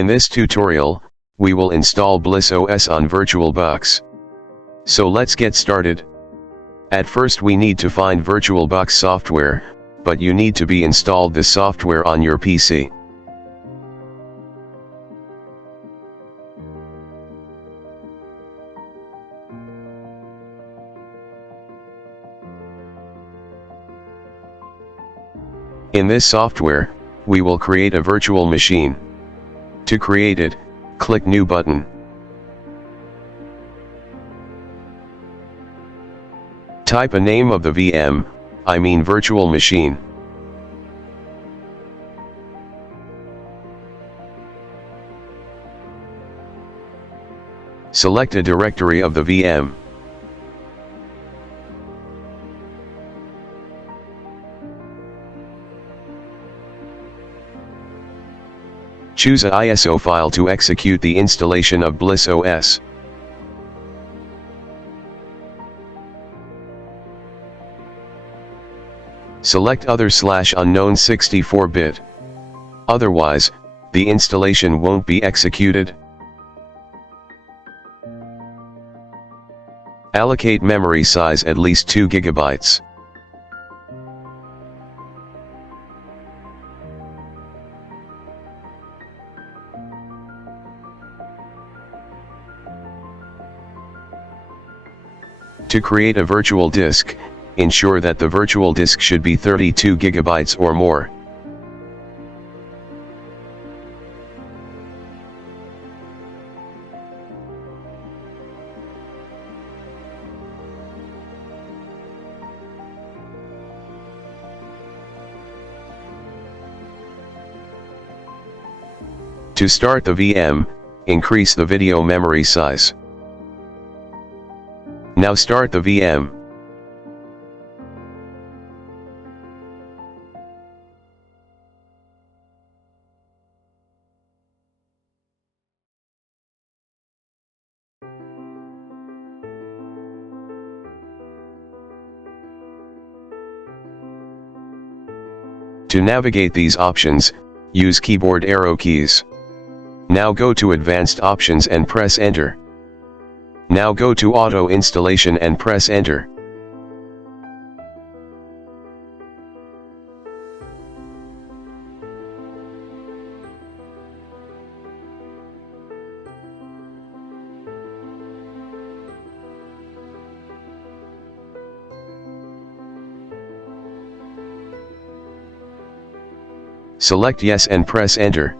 In this tutorial, we will install Bliss OS on VirtualBox. So let's get started. At first we need to find VirtualBox software, but you need to be installed this software on your PC. In this software, we will create a virtual machine. To create it, click New button. Type a name of the VM, I mean virtual machine. Select a directory of the VM. Choose a ISO file to execute the installation of Bliss OS. Select other/unknown 64-bit. Otherwise, the installation won't be executed. Allocate memory size at least 2 GB. To create a virtual disk, ensure that the virtual disk should be 32 GB or more. To start the VM, increase the video memory size. Now start the VM. To navigate these options, use keyboard arrow keys. Now go to Advanced Options and press Enter. Now go to Auto Installation and press Enter. Select Yes and press Enter.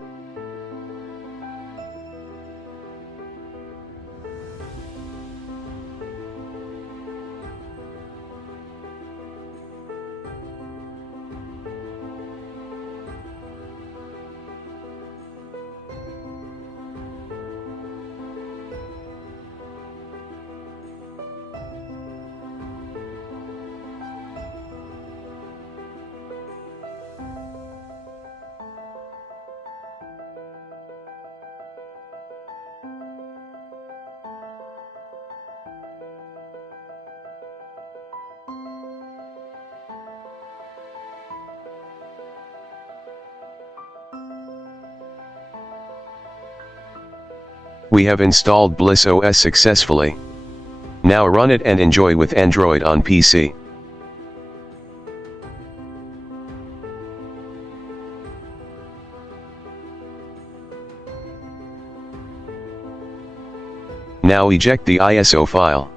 We have installed Bliss OS successfully. Now run it and enjoy with Android on PC. Now eject the ISO file.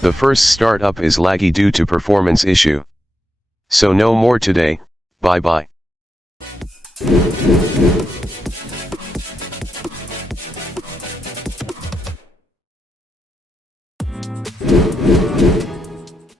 The first startup is laggy due to performance issue. So no more today, bye bye.